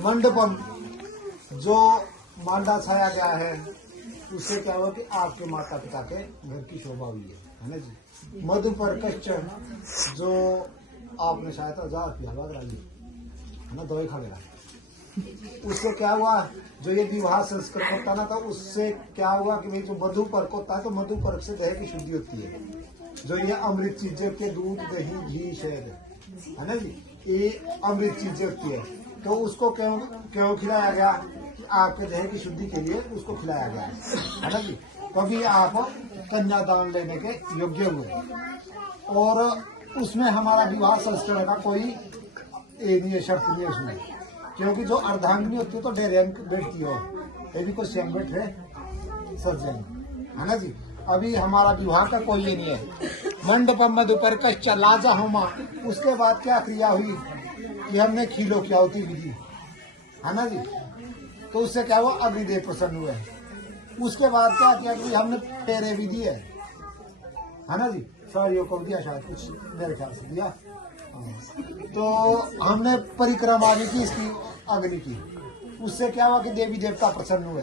मंडपम, जो मांडा छाया गया है, उससे क्या हुआ कि आपके माता पिता के घर की शोभा हुई है ना जी। मधुपर्कच, जो आपने शायद 1000 रुपया लग रहा है ना, दवाई खा लेगा। उससे क्या हुआ, जो ये विवाह संस्कृत होता ना, तो उससे क्या हुआ कि भाई जो मधुपर्क होता है, तो मधुपर्क से देह की शुद्धि होती है। जो ये अमृत चीजें के दूध, दही, घी, शहद है ना जी, ये अमृत चीजें होती है। तो उसको क्यों खिलाया गया कि आपके देह की शुद्धि के लिए उसको खिलाया गया है ना जी। कभी आप कन्यादान लेने के योग्य हुए, और उसमें हमारा विवाह संस्कार का कोई ये नहीं है, शर्त नहीं है उसमें, क्योंकि जो अर्धांगिनी होती है तो डेरे बैठती हो, ये भी कोई स्वयं बैठ है सज्जन है ना जी। अभी हमारा विवाह का कोई ये नहीं है। मंडपम मधुपर्कच लाजा होमा, उसके बाद क्या क्रिया हुई कि हमने खीलो क्या होती विधि है ना जी। तो उससे क्या हुआ, अग्निदेव प्रसन्न हुए। उसके बाद क्या किया कि हमने पेरे भी दिए है ना जी, साड़ियों को दिया, शायद कुछ मेरे ख्याल से दिया। तो हमने परिक्रमा भी की इसकी अग्नि की। उससे क्या हुआ कि देवी देवता प्रसन्न हुए।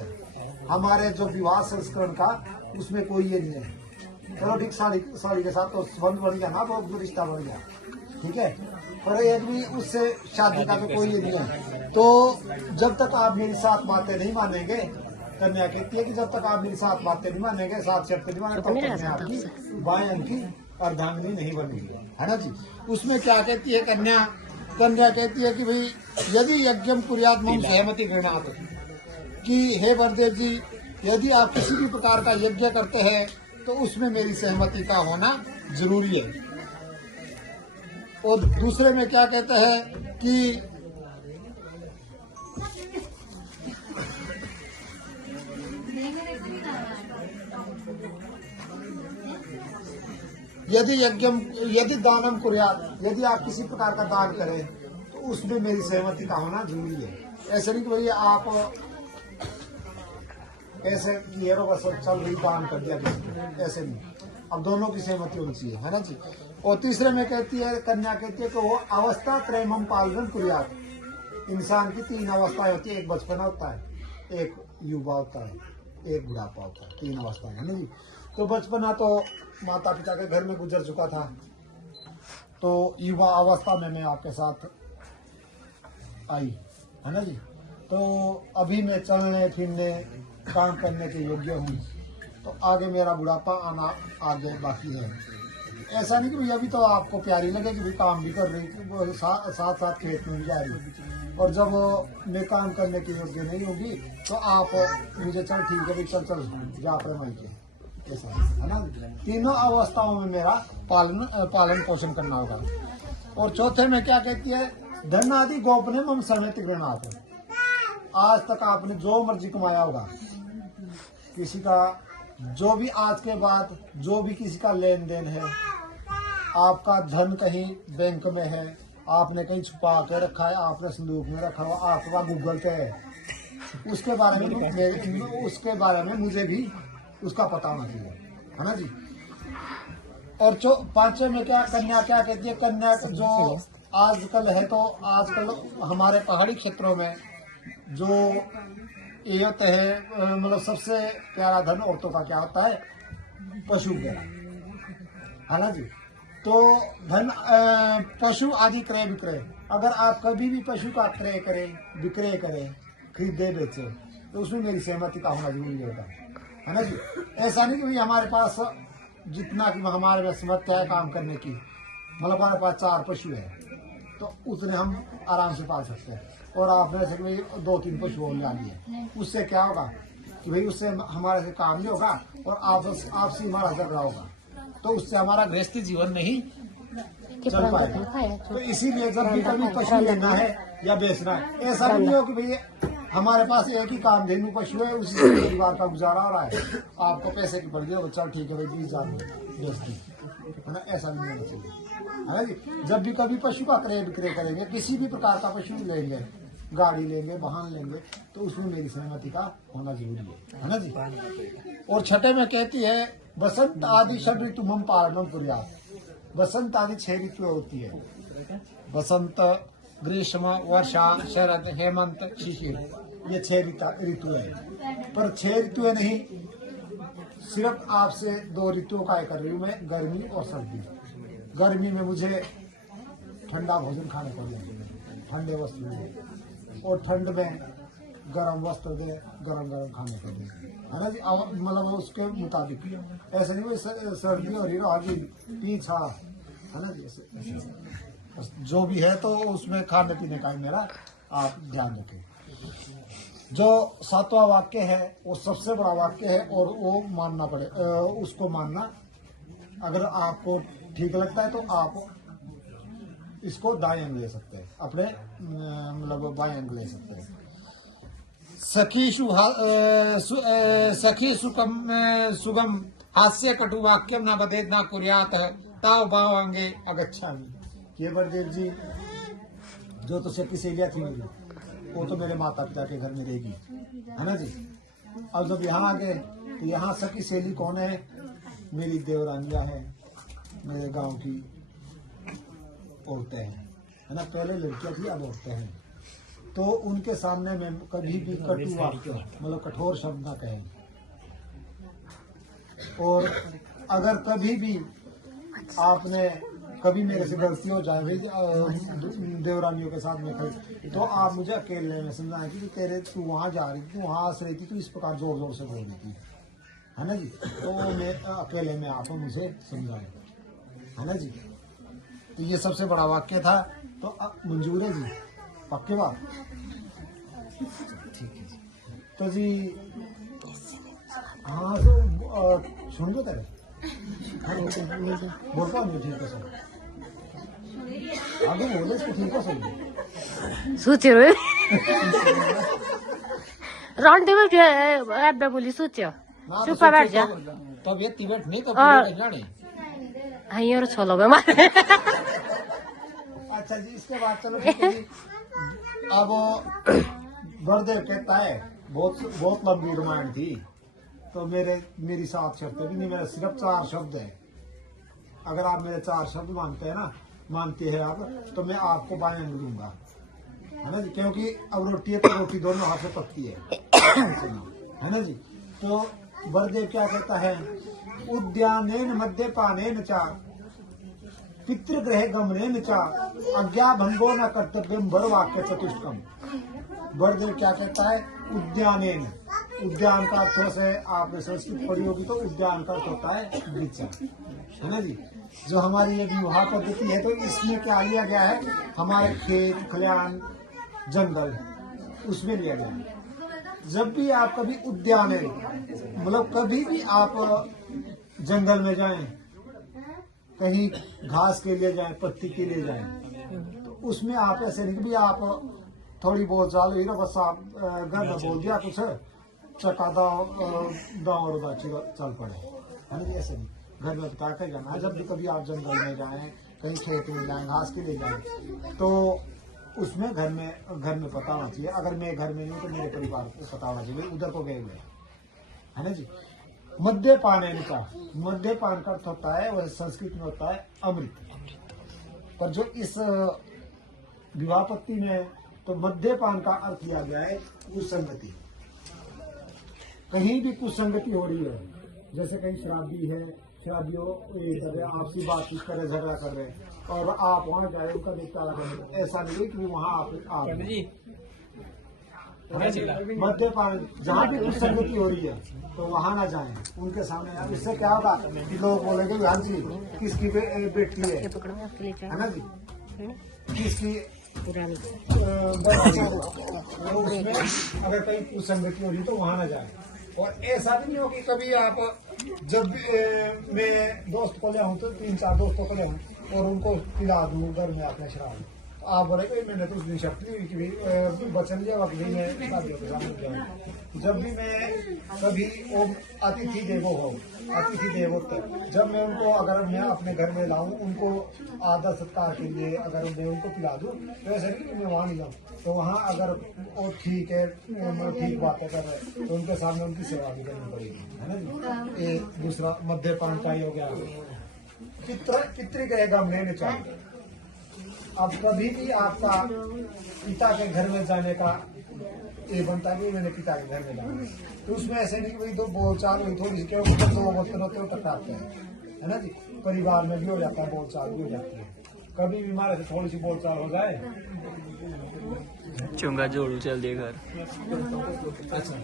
हमारे जो विवाह संस्करण का उसमें कोई ये नहीं है। चलो ठीक, साड़ी के साथ तो संबंध बन गया ना, तो रिश्ता बन गया, ठीक है। पर एक भी उससे शादी का तो कोई ये नहीं है। तो जब तक आप मेरी 7 बातें नहीं मानेंगे, कन्या कहती है कि जब तक आप मेरी 7 बातें नहीं मानेंगे, 7 शर्तें नहीं मानेंगे, तब तक मैं आपकी बाएं अंग की अर्धांगिनी नहीं बनेगी है ना जी। उसमें क्या कहती है कन्या कहती है कि भाई यदि यज्ञम कुर्यात मम सहमति गृणात, कि हे वरदेव जी, यदि आप किसी भी प्रकार का यज्ञ करते हैं तो उसमें मेरी सहमति का होना जरूरी है। और दूसरे में क्या कहते हैं कि यदि दानम कुर्यात, यदि आप किसी प्रकार का दान करें तो उसमें मेरी सहमति का होना जरूरी है। ऐसे नहीं कि भैया आप ऐसे किए बस चल रही दान कर दिया किसी को, ऐसे नहीं। अब दोनों की सहमति होनी चाहिए है ना जी। और तीसरे में कहती है कन्या कहती है कि वो अवस्था त्रयमम पालन कुर्यात, इंसान की 3 अवस्थाएं होती है। एक बचपना होता है, एक युवा होता है, एक बुढ़ापा होता है, 3 अवस्थाएं है ना जी। तो बचपना तो माता पिता के घर में गुजर चुका था, तो युवा अवस्था में मैं आपके साथ आई है ना जी। तो अभी मैं चलने फिरने काम करने के योग्य हूँ, तो आगे मेरा बुढ़ापा आना आगे बाकी है। ऐसा नहीं कि भैया अभी तो आपको प्यारी लगे कि भाई काम भी कर रही, साथ साथ खेत में भी जा रही, और जब मैं काम करने के योग्य नहीं होगी तो आप मुझे चल ठीक है भाई चल जा अपने माई के, ऐसा है ना। तीनों अवस्थाओं में मेरा पालन पोषण करना होगा। और चौथे में क्या कहती है, धन आदि गोपनीय मम समेत गृणात, आज तक आपने जो मर्जी कमाया होगा, किसी का जो भी आज के बाद जो भी किसी का लेन देन है, आपका धन कहीं बैंक में है, आपने कहीं छुपा के रखा है, आपने संदूक में रखा हुआ, आपका गूगल पे है, उसके बारे में मुझे भी उसका पता होना चाहिए है ना जी। और 5वें में क्या कन्या क्या कहती है, कन्या जो आजकल है, तो आजकल हमारे पहाड़ी क्षेत्रों में जो ये होता है, मतलब सबसे प्यारा धन औरतों का क्या होता है, पशु है ना जी। तो धन पशु आदि क्रय विक्रय, अगर आप कभी भी पशु का क्रय करें, विक्रय करें, खरीदे बेचे, तो उसमें मेरी सहमति का होना जरूरी होता है ना जी। ऐसा नहीं कि हमारे पास जितना कि हमारे में समर्थ्य है काम करने की, मतलब हमारे पास 4 पशु है तो उतने हम आराम से पाल सकते हैं, और आपने ऐसे भाई 2-3 पशु और ला लिए, उससे क्या होगा कि भाई उससे हमारे से काम नहीं होगा और आपसे हमारा झगड़ा होगा, तो उससे हमारा गृहस्थी जीवन नहीं चल पाएगा। तो इसीलिए जब भी कभी पशु लेना है या बेचना है, ऐसा भी नहीं हो कि भाई हमारे पास एक ही कामधेनु पशु है, उसी से परिवार का गुजारा हो रहा है, आपको पैसे की पड़ गई, चल ठीक है भाई 20,000 बेच दी है ना, ऐसा नहीं होना चाहिए है ना जी। जब भी कभी पशु का क्रय विक्रय करेंगे, किसी भी प्रकार का पशु लेंगे, गाड़ी लेंगे, वाहन लेंगे, तो उसमें मेरी सहमति का होना जरूरी है ना जी। और 6 में कहती है बसंत आदि षड ऋतु पालनम कुर्यात, बसंत आदि 6 ऋतु होती है, बसंत ग्रीष्म, वर्षा, शरद, हेमंत, शिशिर, ये 6 ऋतु है। पर 6 ऋतुएं नहीं, सिर्फ आपसे 2 ऋतुओं का कर रही हूँ मैं, गर्मी और सर्दी। गर्मी में मुझे ठंडा भोजन खाने को दे, ठंडे वस्त्र दे, और ठंड में गर्म वस्त्र दे, गरम गरम खाने को दे, है ना जी। मतलब उसके मुताबिक, ऐसे नहीं वो सर्दी हो रही आगे पीछा, है ना जी। ऐसे जो भी है तो उसमें खाने पीने का ही मेरा आप ध्यान रखें। जो 7वां वाक्य है वो सबसे बड़ा वाक्य है, और वो मानना पड़े, उसको मानना। अगर आपको ठीक लगता है तो आप इसको दाएं अंग ले सकते हैं, अपने मतलब बाएं अंग ले सकते हैं। सखी सुगम हास्य कटु वाक्यम न बदेत न कुर्यात ताव भावांगे अगच्छामि। ये बलदेव जी, जो तो सखी सहेलियां थी मेरी, वो तो मेरे माता पिता के घर में रहेगी, है ना जी। अब जब यहाँ आ गए तो यहाँ सखी सहेली कौन है? मेरी देवरानियां है, मेरे गांव की औरतें हैं, है ना। पहले लड़कियां थी, अब औरतें हैं। तो उनके सामने में कभी भी कटु वाक्य, मतलब कठोर शब्द ना कहें। और अगर कभी भी आपने कभी मेरे से गलती हो जाए भाई देवरानियों के साथ में खड़ी, तो आप मुझे अकेले में समझाएं कि तेरे तू वहां जा रही थी, तू वहां हंस रही थी, तू इस प्रकार जोर जोर से बोल रही थी, है ना जी। तो मैं अकेले में आप मुझे समझाएं, है ना जी। तो ये सबसे बड़ा वाक्य था। तो मंजूर है जी, पक्के बात, ठीक है जी। तो जी हाँ, तो सुन दो तेरे बोल पाओ ठीक है सर, आगे बोले इसको ठीक है सर। सोच्यो रंटे में जो ऐब बोली सोच्यो चुप बैठ जा। तब ये तिब्बत नहीं, तब जाने हाई और छोलो बे मार। अच्छा जी, इसके बाद चलो ठीक है जी। अब बलदेव कहता है, बहुत लंबी रामायण थी, तो मेरी 7 शर्तें भी नहीं, मेरा सिर्फ 4 शब्द है। अगर आप मेरे 4 शब्द मानते हैं आप, तो मैं आपको बाएं अंग दूंगा, है ना जी। क्योंकि अब रोटी है तो रोटी दोनों हाथ से पकती है ना जी। तो बलदेव क्या कहता है? उद्यानेन मद्यपानेन च पितृगृह गमनेन च अज्ञा भंगो न कर्तव्यम बर वाक्य चतुष्कम। बलदेव क्या कहता है? उद्यानेन, उद्यान का अर्थ से आपने संस्कृत पढ़ी होगी, तो उद्यान का अर्थ होता है बगीचा, है ना जी। जो हमारी ये विवाह पद्धति है, तो इसमें क्या लिया गया है? हमारे खेत खलियान जंगल, उसमें लिया गया है। जब भी आप कभी उद्यान है, मतलब कभी भी आप जंगल में जाएं, कहीं घास के लिए जाएं, पत्ती के लिए जाएं, तो उसमें आप ऐसे नहीं कि आप थोड़ी बहुत चाल हुई ना, बस आप घर में बोल दिया कुछ चटा दाव और बाची चल पड़े, है ना। ऐसे नहीं, घर में बता कर जाना है। जब भी कभी आप जंगल में जाएं, कहीं खेत में जाएं, घास के लिए जाएं, तो उसमें घर में पता होना चाहिए। अगर मैं घर में नहीं हूँ तो मेरे परिवार को पता होना चाहिए उधर को गए हुए, है ना जी। मद्यपान का, मद्यपान का अर्थ होता है, वह संस्कृत में होता है अमृत। पर जो इस विवाह पत्ती में, तो मद्यपान का अर्थ लिया गया है कुसंगति। कहीं भी कुसंगति हो रही है, जैसे कहीं शराबी है, शराबियों आपसी बातचीत कर रहे, झगड़ा कर रहे, और आप वहां जाए उनका निपटारा करें, ऐसा नहीं है कि वहां आप मद्यपान, जहाँ भी कुसंगति हो रही है तो वहां ना जाएं, उनके सामने। इससे क्या होगा कि लोग बोलेंगे हाँ जी किसकी बेटी है ना जी, किसकी उसमें अगर कहीं कुसंगति हो रही तो वहां ना जाए। और ऐसा भी नहीं हो कि कभी आप, जब मैं दोस्त को ले आऊँ तो 3-4 दोस्तों को ले आऊँ और उनको पिला दूँ घर में अपने शराब, तो आप बोले कि मैंने तो उस दिन शक्ति हुई कि बचन लिया वक्त भी मैं शादियों के सामने जाऊँ। जब भी मैं कभी वो अतिथि देवो हो, अतिथि देवोत्त, जब मैं उनको, अगर मैं अपने घर में लाऊं, उनको आदर सत्कार के लिए अगर मैं उनको पिला दूं, तो ऐसा नहीं कि मैं वहाँ नहीं जाऊँ। तो वहाँ अगर वो ठीक है, ठीक बातें कर रहे, तो उनके सामने उनकी सेवा भी करनी पड़ेगी, है ना जी। एक दूसरा मद्यपान का ही हो गया। पितृगृह गमनेन च, अब कभी भी आपका पिता के घर में जाने का ये बनता है कि मैंने पिता के घर में जाना, तो उसमें ऐसे नहीं वही तो बोलचाल वही थोड़ी सी क्या होते टकराते हैं, है ना जी। परिवार में भी हो जाता है, बोलचाल भी हो जाती है। कभी भी हमारे से थोड़ी सी बोलचाल हो जाए, चुंगा जोड़ू चल दिए घर। अच्छा,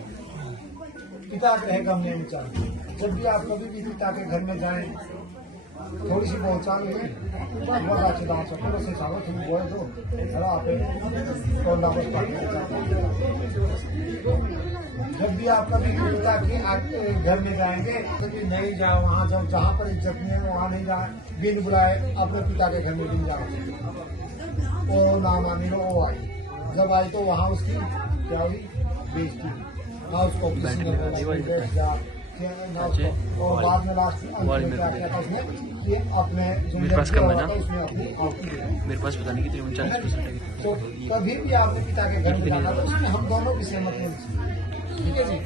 पिता गृह गम्य विचार। जब भी आप कभी भी पिता के घर में जाएं, थोड़ी सी बोलचाल हुई, बहुत अच्छे दाम से पूरा से सालों तुम बोल दो, अरे आप जब भी आप कभी पिता के घर में जाएंगे, कभी नहीं जाओ वहाँ जाओ, जहाँ पर इज्जत नहीं है वहाँ नहीं जाए, बिन बुलाए अपने पिता के घर में भी जाओ। वो ना मानी लो, वो आई, जब आई तो वहाँ उसकी क्या हुई, बेइज्जती हुई। हाँ, उसको किसी ने बैठ जा, और बाद में लास्ट में क्या किया था उसने कि अपने मेरे पास कम है ना, उसमें अपनी आहुति दी। मेरे पास पता नहीं कितनी 39% है। तो कभी भी आपने पिता के घर में जाना तो उसमें हम दोनों की सहमति होनी चाहिए, ठीक है जी।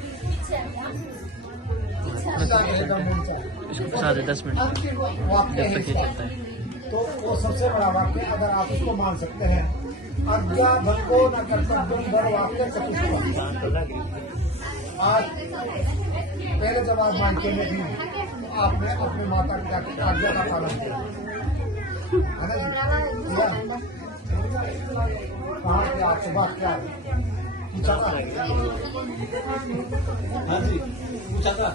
पिता के घर में चाहिए, इसको फंसा दे 10 मिनट अंतिम वाक्य जब है तक ये इसका। चलता है। तो वो सबसे बड़ा वाक्य, अगर आप उसको मान सकते हैं, अज्ञा भंगो न कर्तव्यम वर वाक्य चतुष्पद। आज पहले जब आप मायके में थी, आपने अपने माता पिता की आज्ञा का पालन किया, है ना जी? कहाँ के आपसे बात क्या है? पूछा था? हाँ जी, पूछा था।